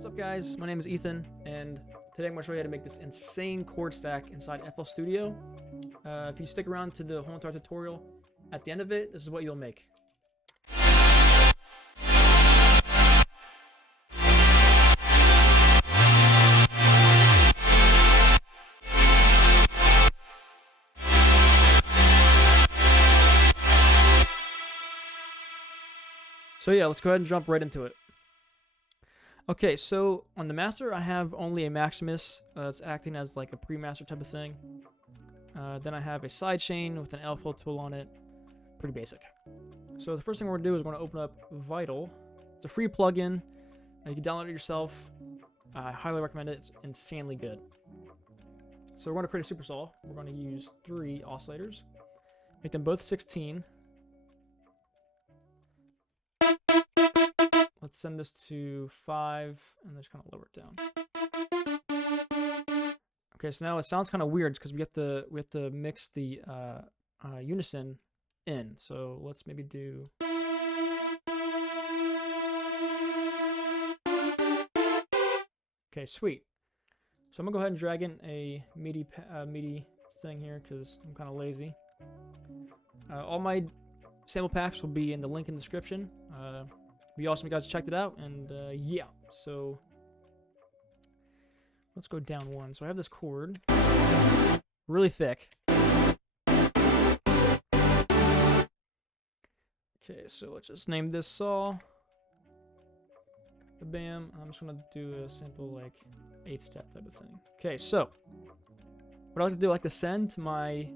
What's up guys, my name is Ethan, and today I'm going to show you how to make this insane chord stack inside FL Studio. If you stick around to the whole entire tutorial, at the end of it, this is what you'll make. So yeah, let's go ahead and jump right into it. Okay, so on the master, I have only a Maximus that's acting as like a pre-master type of thing. Then I have a sidechain with an L-fill tool on it. Pretty basic. So the first thing we're going to do is we're going to open up Vital. It's a free plugin. You can download it yourself. I highly recommend it. It's insanely good. So we're going to create a super saw. We're going to use 3 oscillators. Make them both 16. Let's send this to 5 and just kind of lower it down. Okay, so now it sounds kind of weird because we have to mix the unison in. So let's maybe do. Okay, sweet. So I'm gonna go ahead and drag in a MIDI thing here because I'm kind of lazy. All my sample packs will be in the link in the description. Be awesome if you guys checked it out, and yeah, so let's go down one. So I have this chord, really thick. Okay, so let's just name this saw. Bam. I'm just gonna do a simple like 8-step type of thing. Okay, so what I like to do, I like to send my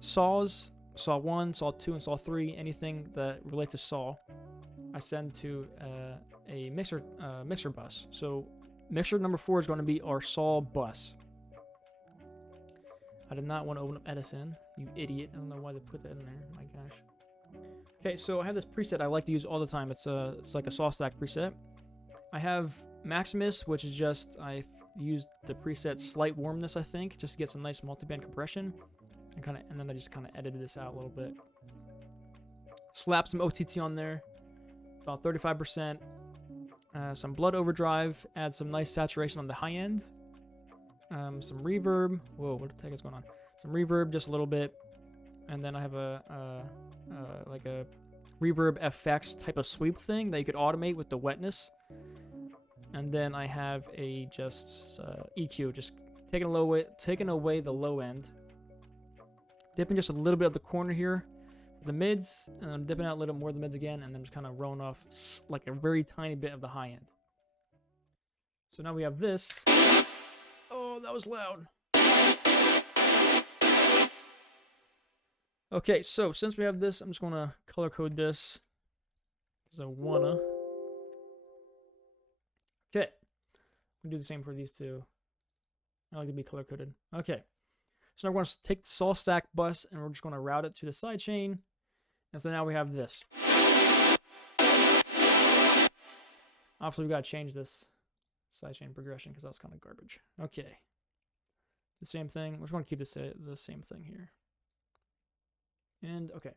saws, saw 1, saw 2, and saw 3, anything that relates to saw. I send to a mixer bus. So mixer number 4 is going to be our saw bus. I did not want to open up Edison, you idiot. I don't know why they put that in there. My gosh. Okay, so I have this preset I like to use all the time. It's like a saw stack preset. I have Maximus, which is just I used the preset Slight Warmness, I think, just to get some nice multiband compression, and then I just kind of edited this out a little bit. Slap some OTT on there. About 35%, some blood overdrive, add some nice saturation on the high end, some reverb. Whoa, what the heck is going on? Some reverb, just a little bit, and then I have like a reverb FX type of sweep thing that you could automate with the wetness, and then I have a just EQ, just taking away the low end, dipping just a little bit of the corner here. The mids, and I'm dipping out a little more of the mids again, and then just kind of rolling off like a very tiny bit of the high end. So now we have this. Oh, that was loud. Okay, so since we have this, I'm just going to color code this because I wanna. Okay, we'll do the same for these two. I like to be color coded. Okay, so now we're going to take the saw stack bus and we're just going to route it to the sidechain. And so now we have this. Obviously, we got to change this sidechain progression because that was kind of garbage. Okay. The same thing. We're just going to keep the same thing here. And, okay.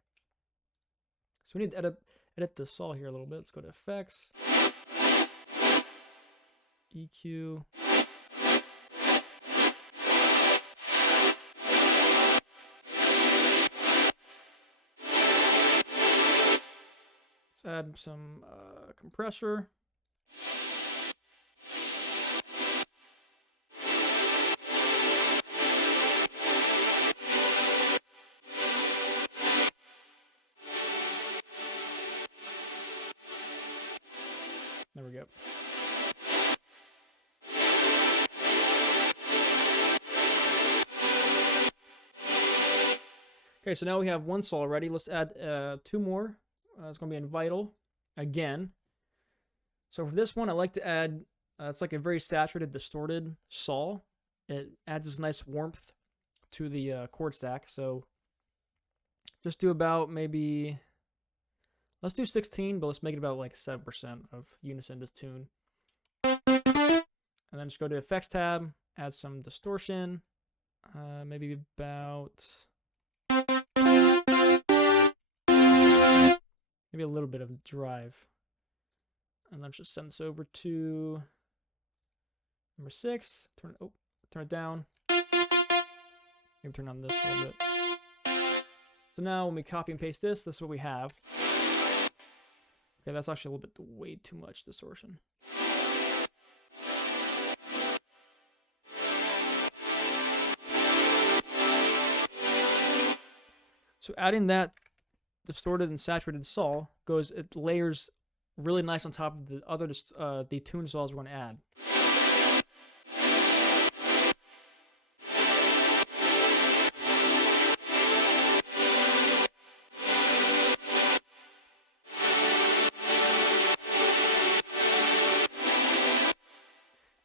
So we need to edit the saw here a little bit. Let's go to Effects. EQ. Add some compressor. There we go. Okay, so now we have one saw already. Let's add 2 more. It's going to be in Vital again. So for this one, I like to add, it's like a very saturated, distorted saw. It adds this nice warmth to the chord stack. So just do about maybe, let's do 16, but let's make it about like 7% of unison to tune. And then just go to Effects tab, add some distortion, maybe about maybe a little bit of drive. And let's just send this over to Number 6. Turn it down. Maybe turn on this a little bit. So now when we copy and paste this is what we have. Okay, that's actually a little bit way too much distortion. So adding that distorted and saturated saw it layers really nice on top of the other detuned saws we're going to add.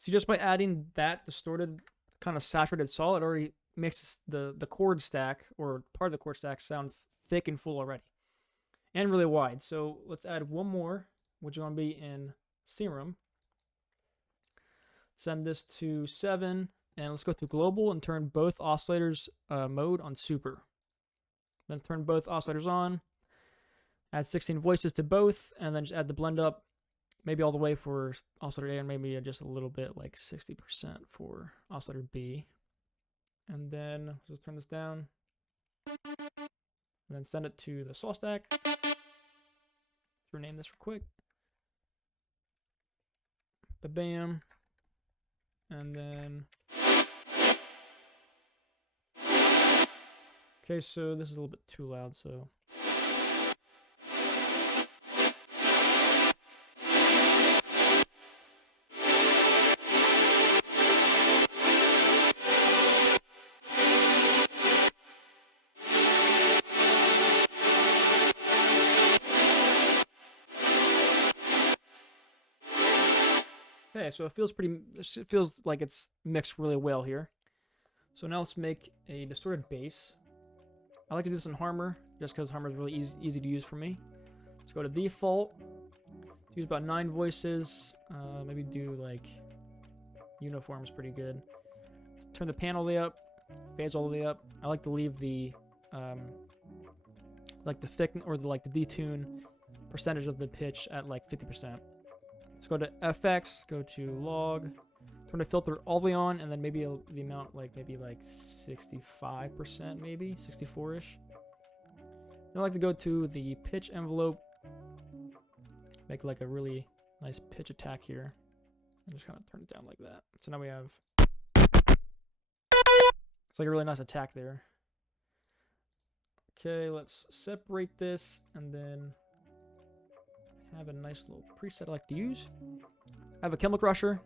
So just by adding that distorted kind of saturated saw, it already makes the chord stack, or part of the chord stack, sound thick and full already. And really wide. So let's add one more, which is going to be in Serum. Send this to 7, and let's go to Global and turn both oscillators mode on Super. Then turn both oscillators on. Add 16 voices to both, and then just add the blend up, maybe all the way for oscillator A, and maybe just a little bit, like 60% for oscillator B. And then let's turn this down. And then send it to the saw stack. Let's rename this real quick. Ba-bam. And then... Okay, so this is a little bit too loud, so... Okay, so it feels like it's mixed really well here. So now let's make a distorted bass. I like to do this in Harmor, just because Harmor is really easy to use for me. Let's go to default. Use about 9 voices. Maybe do like uniform is pretty good. Let's turn the pan all the way up, phase all the way up. I like to leave the thicken or the detune percentage of the pitch at like 50%. Let's go to FX, go to log, turn the filter all the way on, and then maybe the amount maybe 65%, maybe 64-ish. Then I like to go to the pitch envelope, make like a really nice pitch attack here, and just kind of turn it down like that. So now we have, it's like a really nice attack there. Okay, let's separate this, and then have a nice little preset I like to use. I have a Chemical Crusher.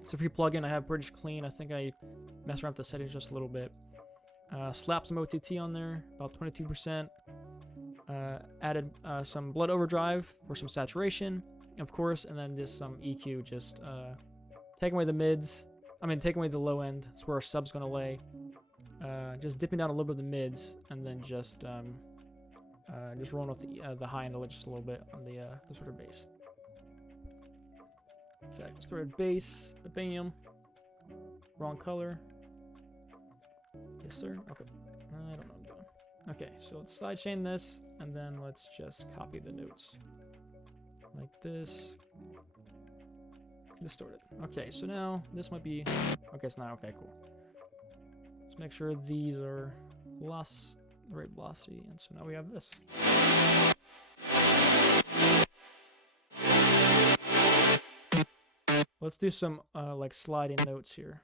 It's a free plugin. I have British Clean. I think I messed around with the settings just a little bit. Slap some OTT on there, about 22%. Added some Blood Overdrive for some saturation, of course, and then just some EQ, just taking away the mids. Taking away the low end. That's where our sub's going to lay. Just dipping down a little bit of the mids, and then just rolling off the high end just a little bit on the distorted bass. So distorted bass, bam. Wrong color. Yes, sir. Okay. I don't know what I'm doing. Okay, so let's sidechain this, and then let's just copy the notes like this. Distorted. Okay, so now this might be. Okay, it's not. Okay, cool. Let's make sure these are right velocity, and so now we have this. Let's do some sliding notes here.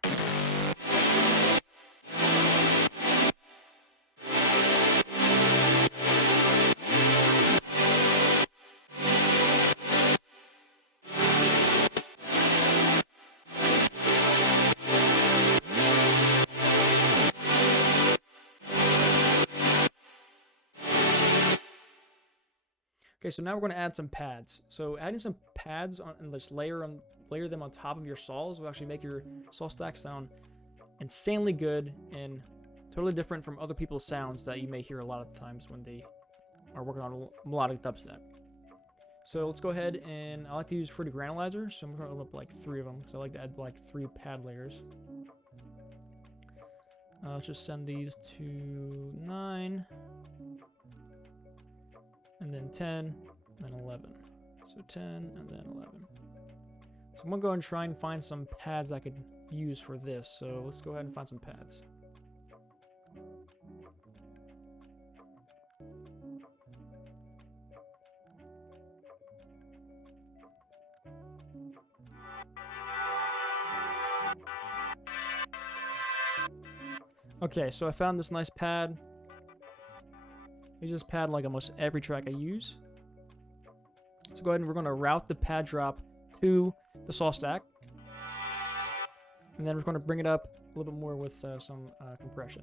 Okay, so now we're going to add some pads. So adding some pads on and just layer them on top of your saws will actually make your saw stack sound insanely good and totally different from other people's sounds that you may hear a lot of times when they are working on a melodic dubstep. So let's go ahead, and I like to use Fruity Granulizer, so I'm going to open up like 3 of them because I like to add like 3 pad layers. Let's just send these to 9. And then 10, and then 11. So 10, and then 11. So I'm gonna go and try and find some pads I could use for this. So let's go ahead and find some pads. Okay, so I found this nice pad. I use this pad like almost every track I use. So go ahead and we're going to route the pad drop to the saw stack. And then we're going to bring it up a little bit more with some compression.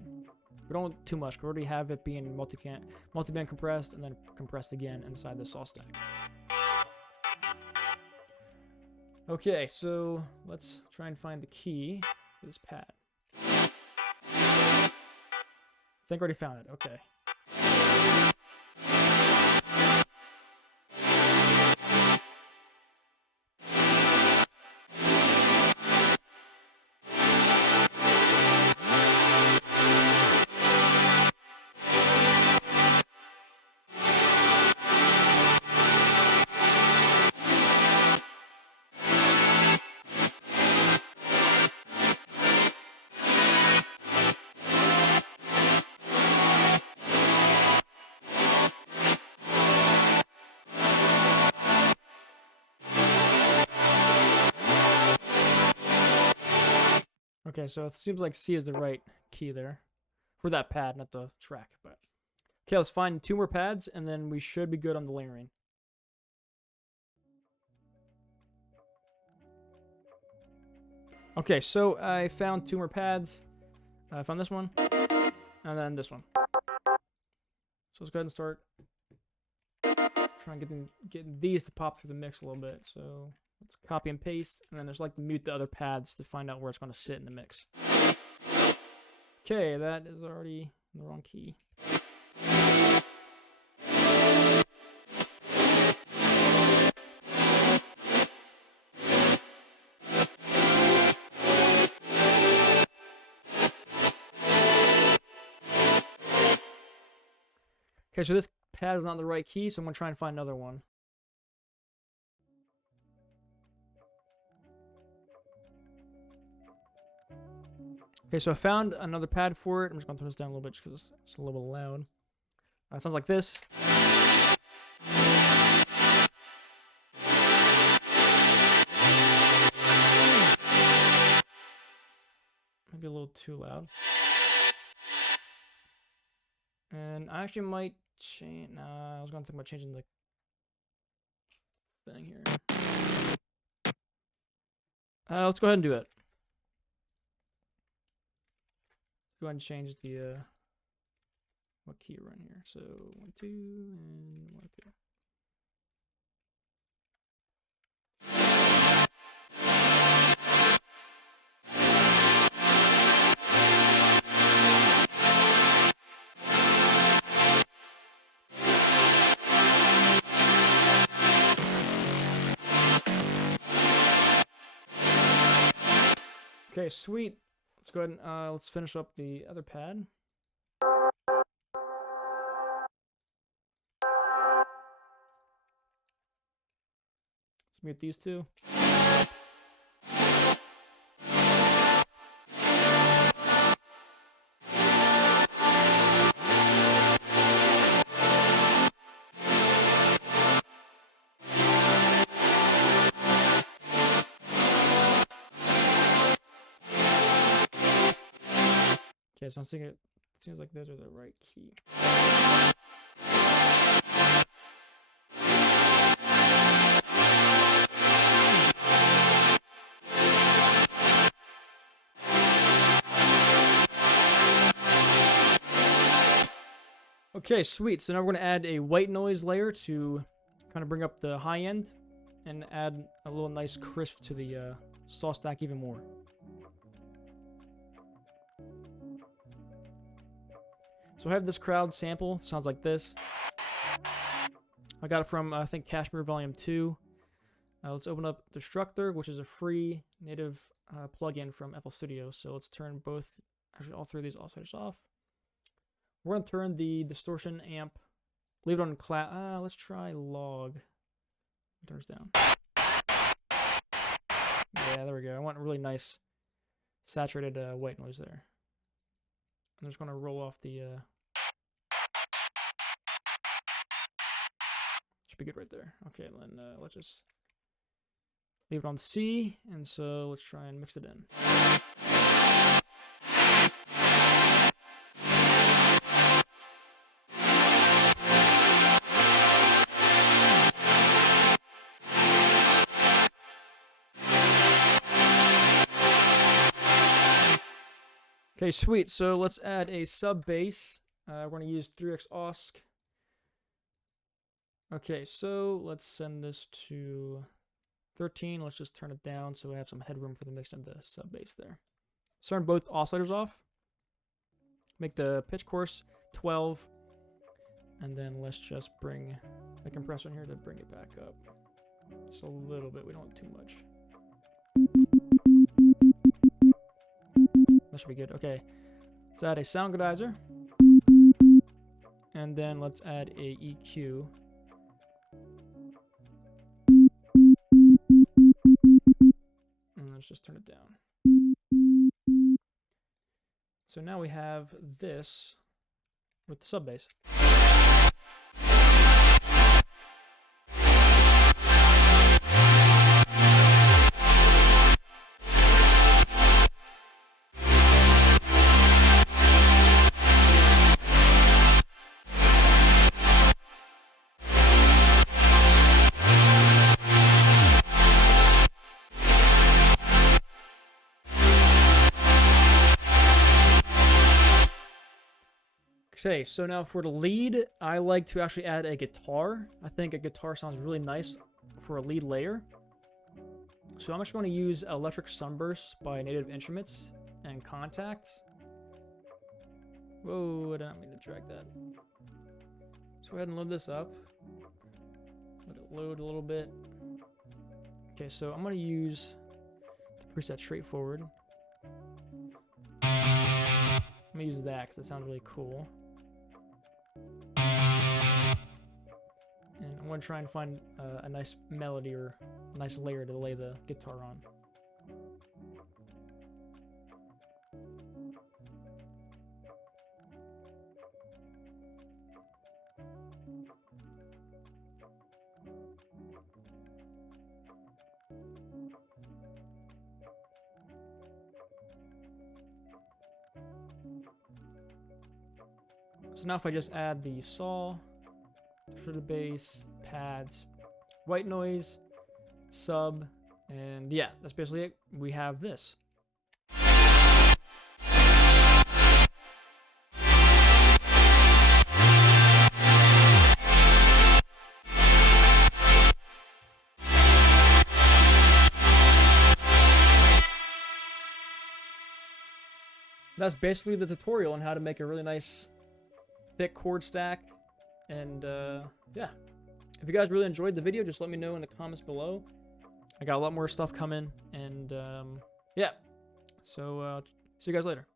We don't want too much. We already have it being multi-band compressed and then compressed again inside the saw stack. Okay, so let's try and find the key for this pad. I think I already found it. Okay. Okay, so it seems like C is the right key there for that pad, not the track. But okay, let's find 2 more pads, and then we should be good on the layering. Okay, so I found 2 more pads. I found this one, and then this one. So let's go ahead and start trying to get these to pop through the mix a little bit. So let's copy and paste, and then just like to mute the other pads to find out where it's going to sit in the mix. Okay, that is already in the wrong key. Okay, so this pad is not the right key, so I'm going to try and find another one. Okay, so I found another pad for it. I'm just going to turn this down a little bit just because it's a little bit loud. It sounds like this. Maybe a little too loud. And I actually might change. Nah, I was going to think about changing the thing here. Let's go ahead and do it. Go ahead and change the what key we're in here. So 1, 2, and 1, 2. Okay, sweet. Let's go ahead and let's finish up the other pad. Let's mute these 2. Okay, so I'm thinking it seems like those are the right key. Okay, sweet. So now we're going to add a white noise layer to kind of bring up the high end and add a little nice crisp to the saw stack even more. So I have this crowd sample, sounds like this. I got it from, I think, Kashmir Volume 2. Let's open up Destructor, which is a free native plugin from FL Studio. So let's turn both, actually all 3 of these oscillators off. We're going to turn the distortion amp, leave it on let's try log. Turn this down. Yeah, there we go. I want a really nice saturated white noise there. I'm just going to roll off the... Should be good right there. Okay, and then let's just leave it on C, and so let's try and mix it in. Okay, sweet. So let's add a sub bass. We're going to use 3x OSC. Okay, so let's send this to 13. Let's just turn it down so we have some headroom for the mix and the sub bass there. Turn both oscillators off. Make the pitch course 12. And then let's just bring the compressor in here to bring it back up. Just a little bit. We don't want too much. That should be good. Okay, let's add a sound godizer, and then let's add a EQ. And let's just turn it down. So now we have this with the sub bass. Okay, so now for the lead, I like to actually add a guitar. I think a guitar sounds really nice for a lead layer. So I'm just going to use Electric Sunburst by Native Instruments and Contact. Whoa, I didn't mean to drag that. So go ahead and load this up. Let it load a little bit. Okay, so I'm going to use the preset Straightforward. I'm going to use that because it sounds really cool. And I'm going to try and find a nice melody or a nice layer to lay the guitar on. So now if I just add the saw, for the bass, pads, white noise, sub, and yeah, that's basically it. We have this. That's basically the tutorial on how to make a really nice thick chord stack. And yeah, if you guys really enjoyed the video, just let me know in the comments below. I got a lot more stuff coming, and yeah, so see you guys later.